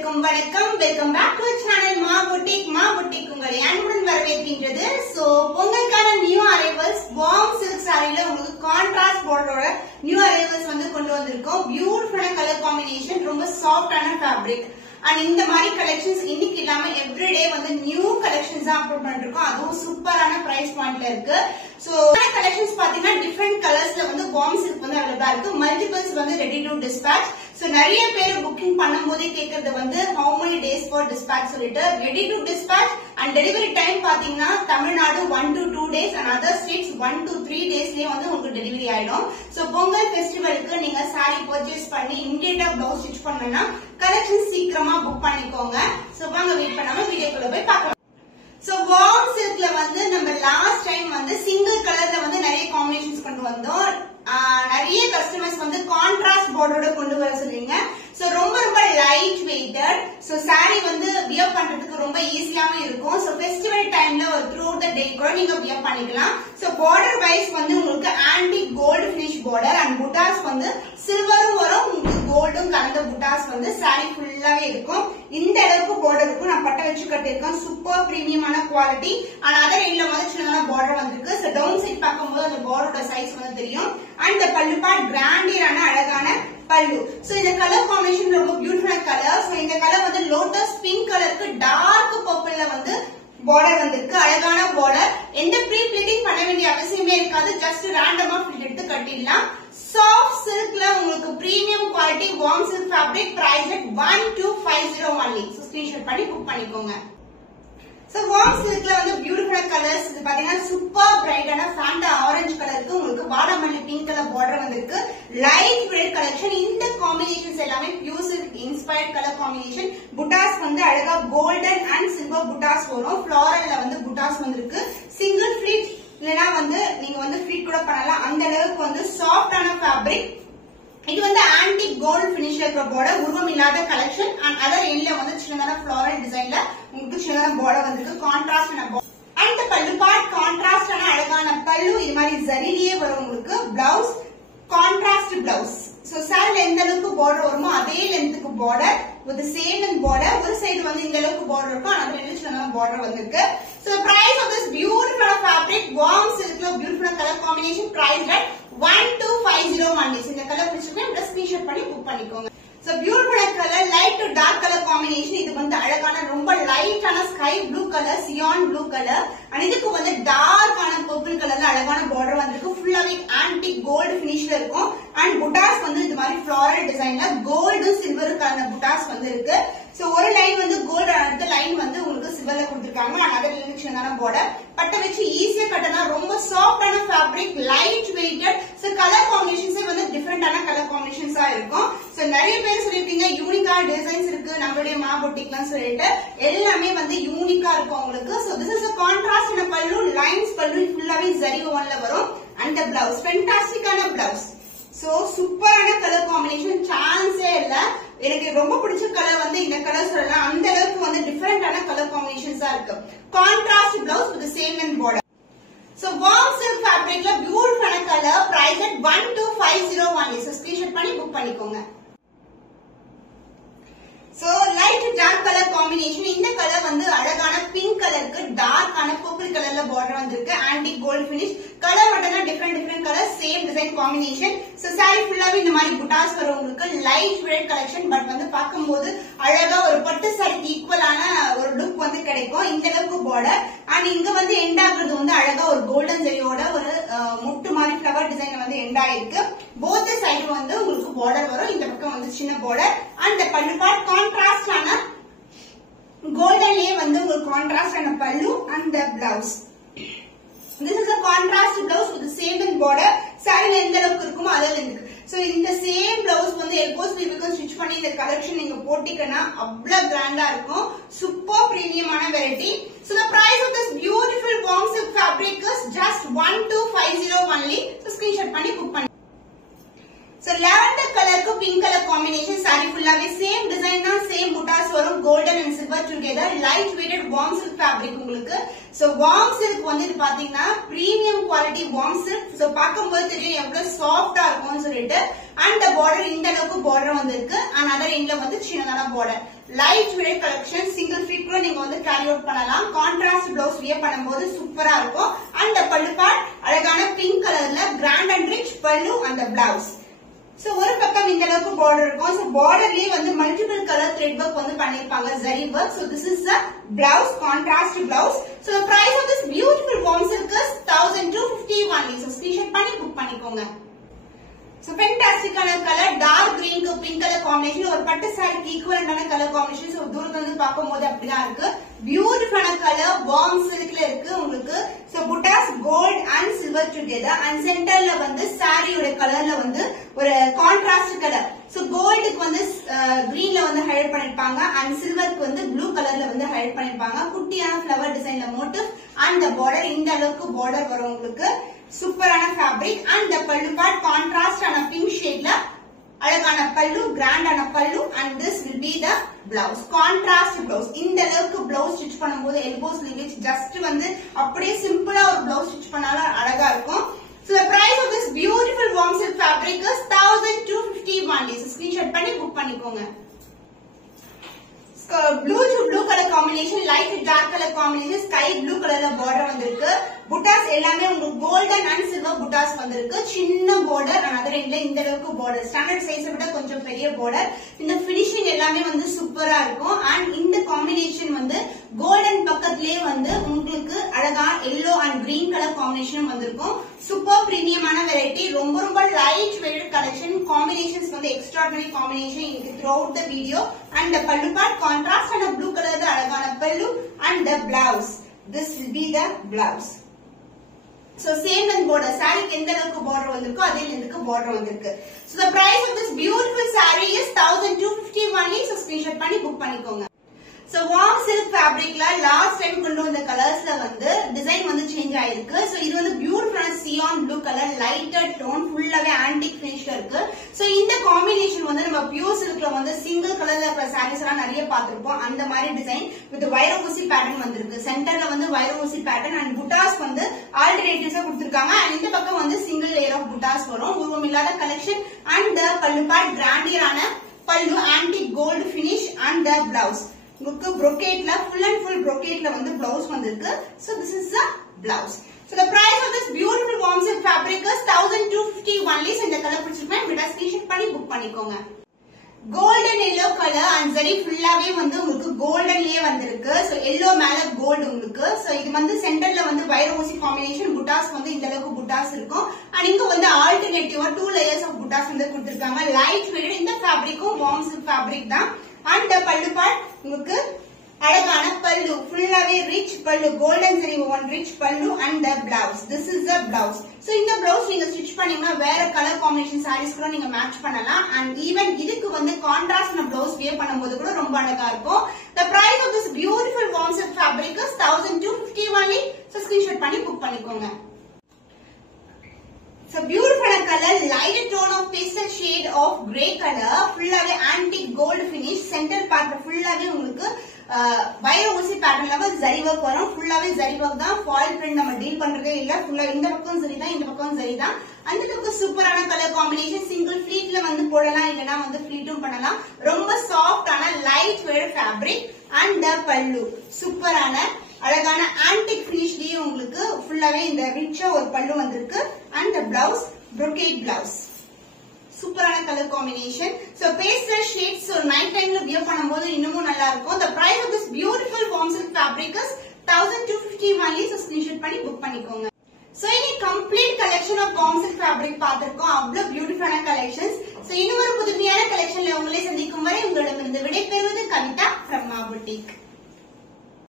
அனைவருக்கும் வணக்கம். Welcome back to channel Maa boutique உங்களை அன்புடன் வரவேற்கின்றது. சோ பொங்கலுக்கான நியூ அரைவல்ஸ் வார்ம் சில்க் சாரில உங்களுக்கு கான்ட்ராஸ்ட் பார்டரோட நியூ அரைவல்ஸ் வந்து கொண்டு வந்திருக்கோம். பியூட்டிஃபுல்லான கலர் காம்பினேஷன், ரொம்ப சாஃப்டான ஃபேப்ரிக். அண்ட் இந்த மாதிரி கலெக்ஷன்ஸ் இன்னைக்கு இல்லாம எவ்ரிடே வந்து நியூ கலெக்ஷன்ஸ் தான் அப்லோட் பண்ணிருக்கோம். அதுவும் சூப்பரான பிரைஸ் பாயிண்ட்ல இருக்கு. சோ கலெக்ஷன்ஸ் பாத்தீங்கன்னா டிஃபரெண்ட் கலர்ஸ்ல வந்து வார்ம் சில்க் வந்து அவைலபிளா இருக்கு. மல்டிபிள்ஸ் வந்து ரெடி டு டிஸ்பேட்ச். சோ நிறைய பேர் புக்கிங் பண்ணும் போதே கேக்குறது வந்து how many days for dispatch சொல்லிட்டு ready to dispatch and delivery time பாத்தீங்கன்னா Tamil Nadu 1 to 2 days and other states 1 to 3 daysலயே வந்து உங்களுக்கு டெலிவரி ஆயிடும். சோ பொங்கல் ஃபெஸ்டிவலுக்கு நீங்க சாரி பர்ச்சேஸ் பண்ணி இமிடியேட்டா பிளவுஸ் ஸ்டிச் பண்ணனும்னா கலெக்ஷன் சீக்கிரமா புக் பண்ணிக்கோங்க. சோ வாங்க வெயிட் பண்ணாம வீடியோக்குள்ள போய் பார்க்கலாம். சோ வார்ம் சில்க்ல வந்து நம்ம லாஸ்ட் டைம் வந்து சிங்கிள் கலர்ல வந்து நிறைய காம்பினேஷன்ஸ் கொண்டு வந்தோம். நிறைய கஸ்டமர்ஸ் வந்து கான்ட்ராஸ்ட் பார்டரோட கொண்டு வர சொல்றீங்க. சோ ரொம்ப லைட் வெயிட்டட். சோ சாரி வந்து வியர் பண்றதுக்கு ரொம்ப ஈஸியாவே இருக்கும். சோ ஃபெஸ்டிவல் டைம்ல ஒரு த்ரூ அவுட் தி டே கூட நீங்க வியர் பண்ணிக்கலாம். சோ பார்டர் வைஸ் வந்து உங்களுக்கு antique gold finish border and புட்டாஸ் வந்து சில்வரும் வரும், உங்களுக்கு கோல்டும் கலந்த புட்டாஸ் வந்து சாரி ஃபுல்லாவே இருக்கும். இந்த அளவுக்கு பார்டர் இருக்கும். நான் பட்டை வச்சு கட்டிருக்கேன். சூப்பர் பிரீமியமான குவாலிட்டி. அண்ட் அதர் எண்ட்ல வந்து சின்னதான பார்டர் வந்திருக்கு. சோ டவுன் சைட் பார்க்கும்போது அந்த பார்டரோட சைஸ் வந்து தெரியும். அண்ட் பல்லு பார்ட் கிராண்டியரான அழகான பல்லு. சோ இந்த கலர் காம்பினேஷன் ரொம்ப பியூட்டிஃபுல்லான கலர். சோ இந்த கலர் வந்து லோட்டஸ் பிங்க் கலருக்கு டார்க் பர்பிள்ல வந்து பார்டர் வந்திருக்கு. அழகான பார்டர். எந்த ப்ரீ ப்ளீட்டிங் பண்ண வேண்டிய அவசியமே இருக்காது. ஜஸ்ட் ரேண்டமா ஃபில் எடுத்து கட்டிடலாம். சாஃப்ட் சில்க்ல உங்களுக்கு premium quality warm silk fabric price at 1250 only. So screenshot பண்ணி புக் பண்ணிக்கோங்க. சோ வார்ம் சில்க்ல வந்து பியூட்டிஃபுல் கலர்ஸ். இது பாத்தீங்கன்னா சூப்பர் பிரைட்டான ஃபேண்டா ஆரஞ்சு கலருக்கு உங்களுக்கு வாடாமல்லி பிங்க் கலர் பார்டர் வந்திருக்கு. Light weight collection. இந்த காம்பினேஷன்ஸ் எல்லாமே pure silk inspired colour combination. புட்டாஸ் வந்து அழகா கோல்டன் அண்ட் சில்வர் புட்டாஸ் வரும். ஃப்ளாரல்ல வந்து புட்டாஸ் வந்திருக்கு. சிங்கிள் ஃபிளிட் இல்லனா வந்து நீங்க வந்து ஃபிளிட் கூட பண்ணலாம். அந்த அளவுக்கு வந்து சாஃப்டான ஃபேப்ரிக். இது வந்து ஆன்டிக் கோல்ட் பினிஷ்ல இருக்கிற பார்டர், உருவம் இல்லாத கலெக்ஷன். அண்ட் அதர் எண்ட்ல வந்து சின்னதான ஃப்ளாரல் டிசைன்ல உங்களுக்கு சின்னதான பார்டர் வந்திருக்கு. கான்ட்ராஸ்டான பார்டர். அண்ட் பல்லு பார்ட் கான்ட்ராஸ்டான அழகான பல்லு. இது மாதிரி ஜரியிலேயே வரும் உங்களுக்கு. Blouse contrast blouse. சோ சாரில எந்த அளவுக்கு பார்டர் வருமோ அதே லென்த்துக்கு border with same and border. ஒரு சைடு வந்து இந்த அளவுக்கு பார்டர் இருக்கும். ஆனா ரெண்டு சின்னதான பார்டர் வந்திருக்கு. So price of this beautiful fabric warm சில்க்ல beautiful colour combination price at 1250 only. இந்த கலர் பிடிச்சிருக்கா ஸ்கிரீன்ஷாட் பண்ணி புக் பண்ணிக்கோங்க. So beautiful colour light to dark colour combination. இது வந்து அழகான ரொம்ப லைட்டான sky blue colour, cyan blue colour. And இதுக்கு வந்து டார்க்கான பர்பிள் கலர்ல அழகான பார்டர் வந்திருக்கு. ஃபுல்லாவே ஆன்டிக் கோல்டு பினிஷ்ல இருக்கும். அண்ட் புட்டாஸ் வந்து இது மாதிரி ஃப்ளாரல் டிசைன்ல கோல்டு சில்வர் கலந்த புட்டாஸ் வந்து இருக்கு. சோ ஒரு லைன் வந்து கோல்டு, அடுத்த லைன் வந்து உங்களுக்கு சில்வர்ல கொடுத்திருக்காங்க. அண்ட் அதர் சின்னதான பார்டர். பட்டை வச்சு ஈஸியா கட்டலாம். ரொம்ப சாஃப்டான fabric, light weighted. So colour காம்பினேஷன்ஸே வந்து டிஃபரெண்டான கலர் காம்பினேஷன்ஸா இருக்கும். சோ நிறைய பேர் சொல்லிருக்கீங்க யூனிக்கா டிசைன்ஸ் இருக்கு நம்மளுடைய மா புட்டிக்லாம் சொல்லிட்டு. எல்லாமே வந்து யூனிக்கா இருக்கும் உங்களுக்கு. So this is a contrast in a pallu, lines pallu ஃபுல்லாவே ஜரி ஓன்ல வரும். And the blouse ஃபென்டாஸ்டிக்கான blouse. So சூப்பரான கலர் காம்பினேஷன், சான்ஸே இல்ல. எனக்கு ரொம்ப பிடிச்ச கலர் வந்து இந்த கலர் சொல்லலாம். அந்த அளவுக்கு வந்து டிஃபரெண்டான கலர் காம்பினேஷன்ஸா இருக்கு. Contrast blouse with same and border. So warm silk ஃபேப்ரிக்ல பியூட்டிஃபுல்லான colour price at 1250 only. So screenshot பண்ணி புக் பண்ணிக்கோங்க. So light dark colour combination. இந்த கலர் வந்து அழகான பிங்க் கலருக்கு டார்க்கான பர்பிள் கலர்ல பார்டர் வந்திருக்கு. ஆன்டிக் கோல்ட் பினிஷ் கலர் மட்டும் தான் different colour, same design combination. So sari ஃபுல்லாவே இந்த மாதிரி புட்டாஸ் வரும் உங்களுக்கு. Light weight collection. பட் வந்து பார்க்கும்போது அழகா ஒரு பட்டு சாரிக்கு ஈக்குவலான ஒரு லுக் வந்து கிடைக்கும். இந்த அளவுக்கு பார்டர். அண்ட் இங்க வந்து எண்ட் ஆகுறது வந்து அழகா ஒரு கோல்டன் ஜரியோட ஒரு முட்டு மாதிரி ஃபிளவர் டிசைன் வந்து எண்ட் ஆயிருக்கு. போத் சைடு வந்து உங்களுக்கு பார்டர் வரும். இந்த பக்கம் வந்து சின்ன பார்டர். அண்ட் பல்லு பார்ட் கான்ட்ராஸ்டான கோல்டன்லயே வந்து உங்களுக்கு கான்ட்ராஸ்டான பல்லு and blouse. This is a contrast blouse with the same and border. சாரில எந்த அளவுக்கு இருக்குமோ அதே இருக்கு. சோ இந்த சேம் பிளவுஸ் வந்து எல்போஸ் ஸ்லீவுக்கு ஸ்டிச் பண்ணி இந்த கலெக்ஷன் நீங்க போட்டிக்கனா அவ்வளவு கிராண்டா இருக்கும். சூப்பர் பிரீமியமான variety. So the price of this beautiful warm silk fabric is just 1250 only. So screenshot பண்ணி புக் பண்ணி. So lavender color ku pink color combination saree fullaவே same design தான், same buttas varum, golden and silver silver together light weighted warm silk fabric உங்களுக்கு. So warm silk வந்து இது பாத்தீங்கன்னா premium quality warm silk. So பாக்கும்போது தெரியும் எவ்வளவு சாஃப்ட்டா இருக்கும்னு சொல்லிட்டு. And the border இந்த அளவுக்கு border வந்திருக்கு. And other endல வந்து சின்னதான border. Light weighted collection single feet கூட நீங்க வந்து carry out பண்ணலாம். Contrast blouse wear பண்ணும்போது சூப்பரா இருக்கும். And the pallu part அழகான pink கலர்ல grand and rich pallu and the blouse. So ஒரு பக்கம் இந்த அளவுக்கு border இருக்கும். So borderலயே வந்து multiple color thread work வந்து பண்ணிருப்பாங்க zari work. So this is the blouse, contrast blouse. So the price of this beautiful warm silk is 1250 only. So screenshot பண்ணி book பண்ணிக்கோங்க. So fantastic color, dark green க்கு pink color combination ஒரு பட்டு சாரிக்கு ஈக்குவலண்டான colour combination. So தூரத்துல இருந்து பாக்கும்போது அப்படிதான் இருக்கு. பியூட்டிஃபுல்லான கலர் warm silkல இருக்கு உங்களுக்கு. So buttas gold and silver together and centerல வந்து சாரியோட கலர்ல வந்து ஒரு கான்ட்ராஸ்ட் கலர். So கோல்டுக்கு வந்து greenல வந்து ஹைலைட் பண்ணிருப்பாங்க and silverக்கு வந்து blue கலர்ல வந்து ஹைலைட் பண்ணிருப்பாங்க. குட்டியான flower designல motif and the border இந்த அளவுக்கு border வரும் உங்களுக்கு. சூப்பரான fabric and the pallu part contrast ஆன pink shade ல அழகான pallu, grand ஆன pallu and this will be the blouse. Contrast blouse. இந்த அளவுக்கு blouse stitch பண்ணும்போது elbow sleeve just வந்து அப்படியே சிம்பிளா ஒரு blouse stitch பண்ணாலும் அழகா இருக்கும். So the price of this beautiful warm silk fabric is 1250 only. So screenshot பண்ணி book பண்ணிக்கோங்க. Blue to blue color combination, light to dark color combination, sky blue color border வந்திருக்கு. புட்டாஸ் எல்லாமே உங்களுக்கு golden and silver புட்டாஸ் வந்திருக்கு. சின்ன border and other endல இந்த அளவுக்கு border. Standard size விட கொஞ்சம் பெரிய border. இந்த finishing எல்லாமே வந்து சூப்பரா இருக்கும். And இந்த combination வந்து golden பக்கத்திலே வந்து உங்களுக்கு அழகா yellow and green color combination வந்திருக்கும். சூப்பர் பிரீமியமான வெரைட்டி. ரொம்ப ரொம்ப light weighted collection. Combinations வந்து extraordinary combination இருக்கு throughout the video. And the pallu part contrast and blue color அழகான pallu and the blouse. This will be the blouse. So same length border. Saree எந்த அளவுக்கு border வந்திருக்கோ அதே லென்த்க்கு border வந்திருக்கு. So the price of this beautiful saree is 1250 only. So screenshot பண்ணி book பண்ணிக்கோங்க. So warm silk fabricல last time கொண்டு வந்த கலர்ஸ்ல வந்து டிசைன் வந்து சேஞ்ச் ஆயிருக்கு. So இது வந்து பியூட்டிஃபுல்லான cyan blue colour lighter tone ஃபுல்லாவே ஆன்டிக் ஃபினிஷ்ல இருக்கு. So இந்த காம்பினேஷன் வந்து நம்ம பியூர் சில்க்ல வந்து சிங்கிள் கலர்ல இருக்கிற சாரீஸ் எல்லாம் நிறைய பார்த்திருப்போம். அந்த மாதிரி டிசைன் வித் வைரஊசி பேட்டர்ன் வந்திருக்கு. சென்டர்ல வந்து வைரஊசி பேட்டர்ன் அண்ட் புட்டாஸ் வந்து ஆல்டர்னேட்டிவ்ஸா கொடுத்திருக்காங்க. அண்ட் இந்த பக்கம் வந்து சிங்கிள் லேயர் ஆஃப் புட்டாஸ் வரும். உருவம் இல்லாத கலெக்ஷன் அண்ட் த பல்லு பார்ட் கிராண்டியரான pallu antique gold finish and the blouse உங்களுக்கு brocade full and full brocade வந்து blouse வந்திருக்கு. So this is the blouse. So the price of this beautiful warm silk fabric is 1250 only. So இந்த colour பிடிச்சிருக்கேன் விட screenshot பண்ணி book பண்ணிக்கோங்க. golden yellow color and zari ஃபுல்லாவே வந்து உங்களுக்கு goldenலயே வந்திருக்கு. So yellow மேல gold உங்களுக்கு. So இது வந்து சென்டர்ல வந்து வைரஊசி காம்பினேஷன் புட்டாஸ் வந்து இந்த அளவுக்கு புட்டாஸ் இருக்கும். and இங்க வந்து ஆல்டர்னேட்டிவா 2 layers of புட்டாஸ் வந்து கொடுத்திருக்காங்க. லைட் weighted இந்த ஃபேப்ரிக்கும் warm silk fabric தான். and the pallu part உங்களுக்கு அழகான pallu ஃபுல்லாவே rich pallu golden zari one rich pallu and the blouse. This is the blouse. So இந்த blouse நீங்க ஸ்டிட்ச் பண்ணீங்கன்னா வேற கலர் காம்பினேஷன் sarees கூட நீங்க மேட்ச் பண்ணலாம். and even இதுக்கு வந்து கான்ட்ராஸ்ட்ன blouse wear பண்ணும்போது கூட ரொம்ப அழகா இருக்கும். The price of this beautiful warm silk fabric is 1250 only. So screenshot பண்ணி book பண்ணிக்கோங்க. So beautiful color, light tone of pastel shade of grey color, fullaவே antique gold finish, center part fullaவே உங்களுக்கு வைரஊசி பேட்டர்ன்ல வந்து zari work வரும். fullaவே zari work தான். foil print நம்ம deal பண்றதே இல்ல. fulla இந்த பக்கம் zari தான், இந்த பக்கம் zari தான். அந்த அளவுக்கு சூப்பரான கலர் காம்பினேஷன். சிங்கிள் ஃப்ளீட்ல வந்து போடலாம் இல்லனா வந்து ஃப்ளீட்டும் பண்ணலாம். ரொம்ப சாஃப்ட்டான light weight fabric and the pallu சூப்பரான அழகான ஆன்டிக் ஃபினிஷ்லயே உங்களுக்கு ஃபுல்லாவே இந்த ரிச்சா ஒரு பல்லு வந்திருக்கு. and the blouse brocade blouse. சூப்பரான colour combination. So pastel shades so night time ல வியர் பண்ணும்போது இன்னும் நல்லா இருக்கும். The price of this beautiful warm silk fabric is 1250 only. So screenshot பண்ணி book பண்ணிக்கோங்க. So ini complete collection of warm silk fabric பார்த்திருக்கோம். அவ்வளவு பியூட்டிஃபுல்லான கலெக்ஷன்ஸ். So இன்னொரு புதுமையான கலெக்ஷன்ல உங்களை சந்திக்கும் வரை உங்களிடமிருந்து விடைபெறுவது கவிதா from Ma Boutique.